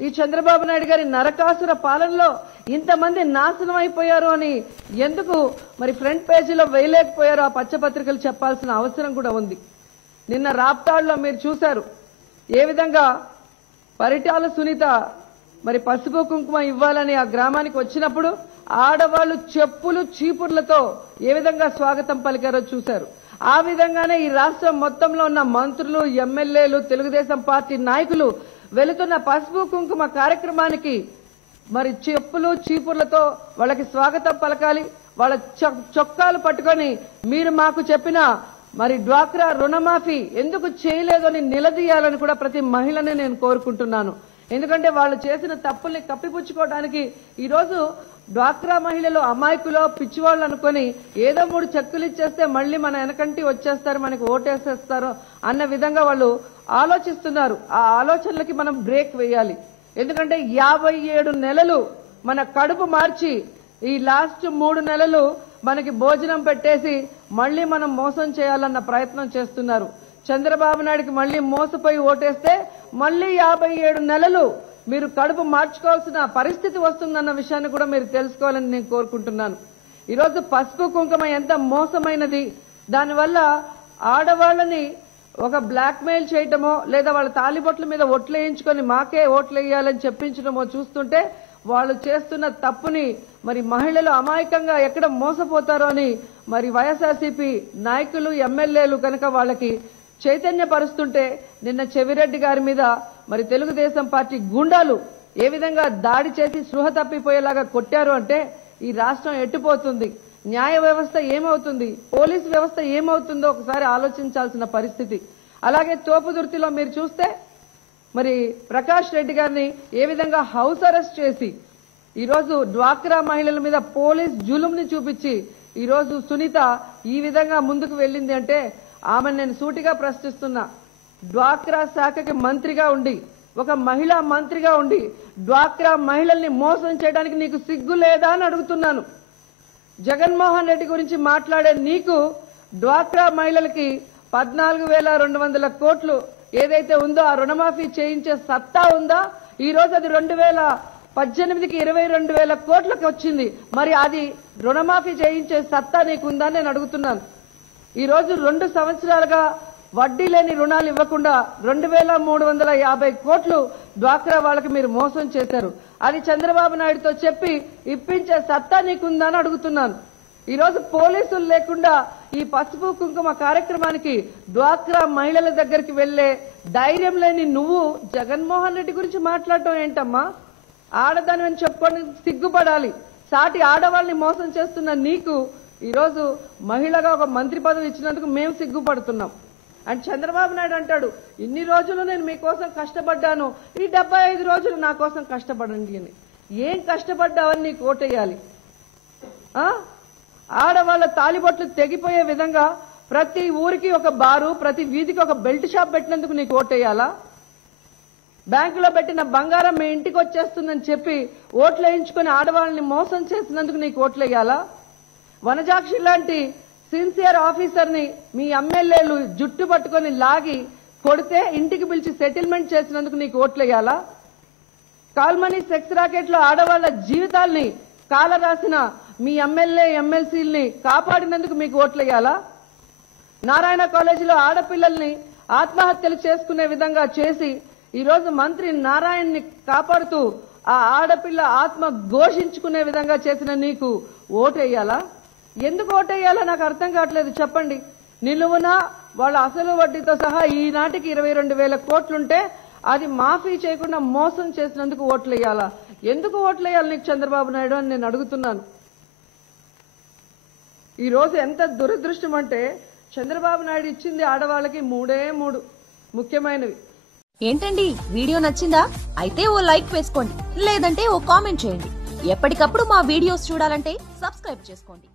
ఈ చంద్రబాబు నాయుడు గారి నరకాసుర పాలనలో ఇంతమంది నాశనం అయిపోయారు అని ఎందుకు మరి ఫ్రంట్ పేజీలో వేయలేకపోయారో ఆ పచ్చపత్రికలు చెప్పాల్సిన అవసరం కూడా ఉంది. నిన్న రాప్తాడులో మీరు చూశారు. ఏ విధంగా పరిటాల సునీత మరి పసుపు కుంకుమ ఇవ్వాలని ఆ గ్రామానికి వచ్చినప్పుడు ఆడవాళ్ళు చెప్పులు చీపుర్లతో ఏ విధంగా స్వాగతం పలికారో చూశారు. ఆ విధంగానే ఈ రాష్ట్రం మొత్తంలో ఉన్న మంత్రులు ఎమ్మెల్యేలు తెలుగుదేశం పార్టీ నాయకులు వెళుతున్న పసుపు కుంకుమ కార్యక్రమానికి మరి చెప్పులు చీపుర్లతో వాళ్ళకి స్వాగతం పలకాలి వాళ్ళ చొక్కాలు పట్టుకొని మీరు మాకు చెప్పిన మరి డ్వాక్రా రుణమాఫీ ఎందుకు చేయలేదని నిలదీయాలని కూడా ప్రతి మహిళని నేను కోరుకుంటున్నాను. ఎందుకంటే వాళ్ళు చేసిన తప్పుల్ని కప్పిపుచ్చుకోవడానికి ఈరోజు డ్వాక్రా మహిళలు అమాయకులో పిచ్చివాళ్ళు అనుకొని ఏదో మూడు చెక్కులు ఇచ్చేస్తే మళ్ళీ మన వెనకంటి వచ్చేస్తారు మనకి ఓటేసేస్తారు అన్న విధంగా వాళ్ళు ఆలోచిస్తున్నారు. ఆ ఆలోచనలకి మనం బ్రేక్ వేయాలి. ఎందుకంటే యాభై ఏడు నెలలు మన కడుపు మార్చి ఈ లాస్ట్ మూడు నెలలు మనకి భోజనం పెట్టేసి మళ్ళీ మనం మోసం చేయాలన్న ప్రయత్నం చేస్తున్నారు. చంద్రబాబు నాయుడికి మళ్ళీ మోసపోయి ఓటేస్తే మళ్ళీ యాభై ఏడు నెలలు మీరు కడుపు మార్చుకోవాల్సిన పరిస్థితి వస్తుందన్న విషయాన్ని కూడా మీరు తెలుసుకోవాలని నేను కోరుకుంటున్నాను. ఈరోజు పసుపు కుంకుమ ఎంత మోసమైనది. దానివల్ల ఆడవాళ్ళని ఒక బ్లాక్ మెయిల్ చేయటమో లేదా వాళ్ళ తాలిబొట్ల మీద ఓట్లు వేయించుకొని మాకే ఓట్లు వేయాలని చెప్పించడమో చూస్తుంటే వాళ్ళు చేస్తున్న తప్పుని మరి మహిళలు అమాయకంగా ఎక్కడ మోసపోతారో అని మరి వైఎస్ఆర్సీపీ నాయకులు ఎమ్మెల్యేలు కనుక వాళ్ళకి చైతన్యపరుస్తుంటే నిన్న చెవిరెడ్డి గారి మీద మరి తెలుగుదేశం పార్టీ గుండాలు ఏ విధంగా దాడి చేసి సృహ తప్పిపోయేలాగా కొట్టారు అంటే ఈ రాష్ట్రం ఎట్టుపోతుంది? న్యాయ వ్యవస్థ ఏమవుతుంది? పోలీస్ వ్యవస్థ ఏమవుతుందో ఒకసారి ఆలోచించాల్సిన పరిస్థితి. అలాగే తోపుదుర్తిలో మీరు చూస్తే మరి ప్రకాష్ రెడ్డి గారిని ఏ విధంగా హౌస్ అరెస్ట్ చేసి ఈరోజు డ్వాక్రా మహిళల మీద పోలీస్ జులుంని చూపించి ఈరోజు సునీత ఈ విధంగా ముందుకు వెళ్ళింది అంటే ఆమెను నేను సూటిగా ప్రశ్నిస్తున్నా. డ్వాక్రా శాఖకి మంత్రిగా ఉండి ఒక మహిళా మంత్రిగా ఉండి డ్వాక్రా మహిళల్ని మోసం చేయడానికి నీకు సిగ్గు లేదా అని అడుగుతున్నాను. జగన్మోహన్ రెడ్డి గురించి మాట్లాడే నీకు డ్వాక్రా మహిళలకి పద్నాలుగు వేల రెండు వందల కోట్లు ఏదైతే ఉందో ఆ రుణమాఫీ చేయించే సత్తా ఉందా? ఈ రోజు అది రెండు వేల పద్దెనిమిదికి ఇరవై రెండు వేల కోట్లకు వచ్చింది. మరి అది రుణమాఫీ చేయించే సత్తా నీకుందా నేను అడుగుతున్నాను. ఈ రోజు రెండు సంవత్సరాలుగా వడ్డీ లేని రుణాలు ఇవ్వకుండా రెండు వేల మూడు వందల యాభై కోట్లు డ్వాక్రా వాళ్ళకి మీరు మోసం చేశారు. అది చంద్రబాబు నాయుడుతో చెప్పి ఇప్పించే సత్తా నీకుందా అని అడుగుతున్నాను. ఈ రోజు పోలీసులు లేకుండా ఈ పసుపు కుంకుమ కార్యక్రమానికి డ్వాక్రా మహిళల దగ్గరికి వెళ్ళే ధైర్యం లేని నువ్వు జగన్మోహన్ రెడ్డి గురించి మాట్లాడటం ఏంటమ్మా? ఆడదాని అని చెప్పుకొని సిగ్గుపడాలి. సాటి ఆడవాళ్ళని మోసం చేస్తున్న నీకు ఈరోజు మహిళగా ఒక మంత్రి పదవి ఇచ్చినందుకు మేము సిగ్గుపడుతున్నాం. అండ్ చంద్రబాబు నాయుడు అంటాడు ఇన్ని రోజులు నేను మీకోసం కష్టపడ్డాను. ఈ డెబ్బై ఐదు రోజులు నా కోసం కష్టపడండి అని. ఏం కష్టపడ్డావని నీకు ఓటేయాలి. ఆడవాళ్ళ తాలిబొట్లు తెగిపోయే విధంగా ప్రతి ఊరికి ఒక బారు ప్రతి వీధికి ఒక బెల్ట్ షాప్ పెట్టినందుకు నీకు ఓటేయాలా? బ్యాంకులో పెట్టిన బంగారం మీ ఇంటికి వచ్చేస్తుందని చెప్పి ఓట్లు వేయించుకుని ఆడవాళ్ళని మోసం చేసినందుకు నీకు ఓట్లు వేయాలా వనజాక్షి లాంటి సిన్సియర్ ఆఫీసర్ని మీ ఎమ్మెల్యేలు జుట్టు పట్టుకొని లాగి కొడితే ఇంటికి పిలిచి సెటిల్మెంట్ చేసినందుకు నీకు ఓట్లేయాలా? కాల్మనీ సెక్స్ రాకెట్లో ఆడవాళ్ళ జీవితాల్ని కాల రాసిన మీ ఎమ్మెల్యే ఎమ్మెల్సీల్ని కాపాడినందుకు మీకు ఓట్లేయాలా? నారాయణ కాలేజీలో ఆడపిల్లల్ని ఆత్మహత్యలు చేసుకునే విధంగా చేసి ఈరోజు మంత్రి నారాయణ్ని కాపాడుతూ ఆ ఆడపిల్ల ఆత్మ ఘోషించుకునే విధంగా చేసిన నీకు ఓటేయాలా? ఎందుకు ఓటేయాలో నాకు అర్థం కావట్లేదు చెప్పండి. నిలువున వాళ్ళ అసలు వడ్డీతో సహా ఈనాటికి ఇరవై రెండు వేల కోట్లుంటే అది మాఫీ చేయకుండా మోసం చేసినందుకు ఓట్లు వేయాలా ఎందుకు ఓట్లు వేయాలి నీకు చంద్రబాబు నాయుడు అని నేను అడుగుతున్నాను. ఈరోజు ఎంత దురదృష్టం అంటే చంద్రబాబు నాయుడు ఇచ్చింది ఆడవాళ్ళకి మూడే మూడు ముఖ్యమైనవి. ఏంటండి? వీడియో నచ్చిందా? అయితే ఓ లైక్ వేసుకోండి లేదంటే ఓ కామెంట్ చేయండి. ఎప్పటికప్పుడు మా వీడియోస్ చూడాలంటే సబ్స్క్రైబ్ చేసుకోండి.